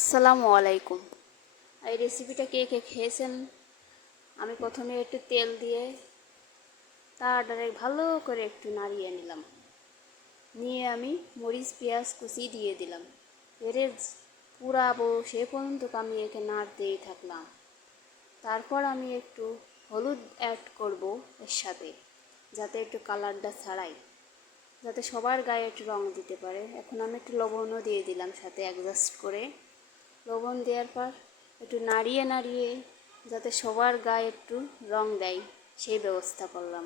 আসসালামু আলাইকুম। এই রেসিপিটা কে কে খেয়েছেন? আমি প্রথমে একটু তেল দিয়ে তারপরে ভালো করে একটু নাড়িয়ে নিলাম। নিয়ে আমি মরিচ পেঁয়াজ কুচি দিয়ে দিলাম। এরে পুরাবো সে পর্যন্ত আমি একে নাড়তেই থাকলাম। তারপর আমি একটু হলুদ অ্যাড করব এর সাথে, যাতে একটু কালারটা ছাড়াই, যাতে সবার গায়ে একটু রং দিতে পারে। এখন আমি একটু লবণও দিয়ে দিলাম সাথে অ্যাডজাস্ট করে। লবণ দেওয়ার পর একটু নাড়িয়ে নাড়িয়ে যাতে সবার গায়ে একটু রং দেয় সেই ব্যবস্থা করলাম।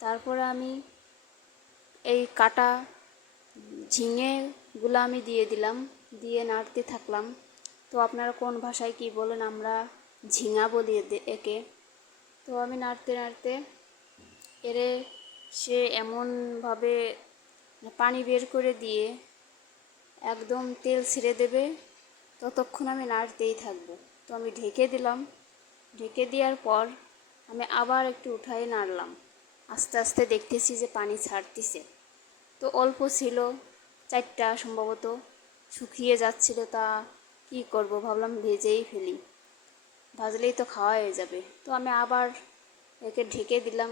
তারপরে আমি এই কাটা ঝিঙেগুলো আমি দিয়ে দিলাম, দিয়ে নাড়তে থাকলাম। তো আপনারা কোন ভাষায় কি বলেন, আমরা ঝিঙা বলি একে। তো আমি নাড়তে নাড়তে এরে সে এমনভাবে পানি বের করে দিয়ে একদম তেল ছেড়ে দেবে, ততক্ষণ আমি নাড়তেই থাকবো। তো আমি ঢেকে দিলাম। ঢেকে দেওয়ার পর আমি আবার একটু উঠাই নাড়লাম। আস্তে আস্তে দেখতেছি যে পানি ছাড়তিছে। তো অল্প ছিল, চারটা সম্ভবত শুকিয়ে যাচ্ছিল। তা কি করব, ভাবলাম ভেজেই ফেলি, ভাজলেই তো খাওয়া হয়ে যাবে। তো আমি আবার একে ঢেকে দিলাম।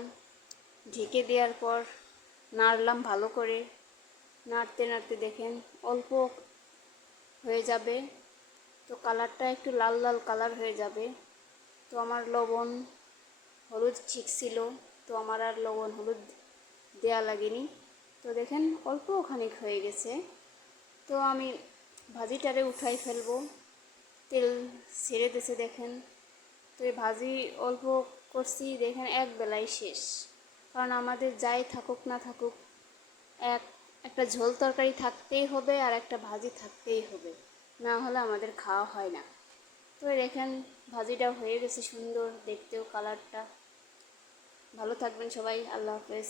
ঢেকে দেওয়ার পর নাড়লাম ভালো করে। নাড়তে নাড়তে দেখেন অল্প হয়ে যাবে, তো কালারটা একটু লাল লাল কালার হয়ে যাবে। তো আমার লবণ হলুদ ঠিক ছিল, তো আমার আর লবণ হলুদ দেয়া লাগেনি। তো দেখেন অল্প খানিক হয়ে গেছে। তো আমি ভাজিটারে উঠাই ফেলবো, তেল ছেড়ে দিয়েছে দেখেন। তো এই ভাজি অল্প করছি দেখেন, এক বেলায় শেষ। কারণ আমাদের যাই থাকুক না থাকুক, একটা ঝোল তরকারি থাকতেই হবে আর একটা ভাজি থাকতেই হবে, না হলে আমাদের খাওয়া হয় না। তো দেখেন ভাজিটা হয়ে গেছে সুন্দর দেখতেও, কালারটা। ভালো থাকবেন সবাই, আল্লাহ হাফেজ।